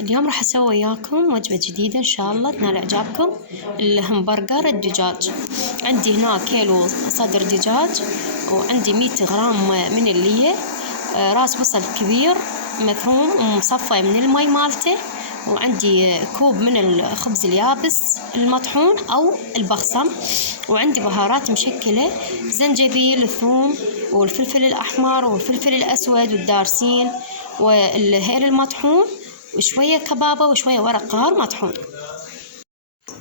اليوم راح اسوي وياكم وجبة جديدة ان شاء الله تنال اعجابكم. الهمبرجر الدجاج. عندي هنا كيلو صدر دجاج، وعندي 100 غرام من اللي راس بصل كبير مثوم ومصفى من المي مالته، وعندي كوب من الخبز اليابس المطحون او البصم، وعندي بهارات مشكلة: زنجبيل، الثوم، والفلفل الاحمر، والفلفل الاسود، والدارسين، والهيل المطحون، وشوية كبابة، وشوية ورق قار مطحون.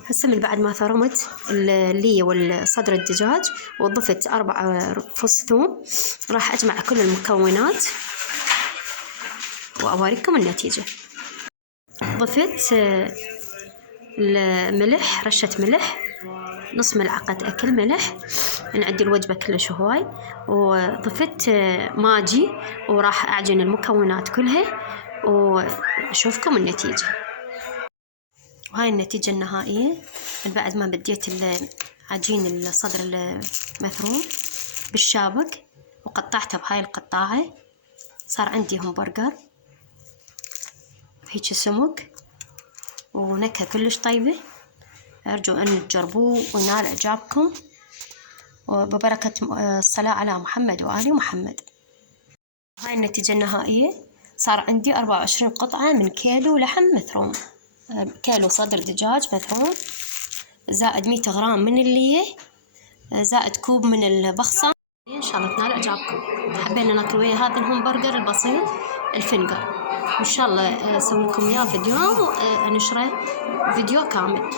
هسه من بعد ما ثرمت اللي والصدر الدجاج وضفت 4 فص ثوم، راح أجمع كل المكونات وأوريكم النتيجة. ضفت الملح، رشة ملح، نص ملعقة أكل ملح، نعدي الوجبة كلش هواي. وضفت ماجي، وراح أعجن المكونات كلها وأشوفكم النتيجة. وهاي النتيجة النهائية من بعد ما بديت عجين الصدر المثروم بالشابك وقطعته بهاي القطاعة. صار عندي همبرجر هيك سمك ونكهة كلش طيبة. أرجو أن تجربوه وينال إعجابكم، وببركة الصلاة على محمد وآل محمد. هاي النتيجة النهائية. صار عندي 24 قطعة من كيلو لحم مثروم، كيلو صدر دجاج مثروم، زائد 100 غرام من الليه، زائد كوب من البصل. إن شاء الله تنال إعجابكم. حبينا ناكل ويا هذا الهمبرجر البسيط الفنجر، وإن شاء الله أسوي لكم إياه فيديو ونشره فيديو كامل.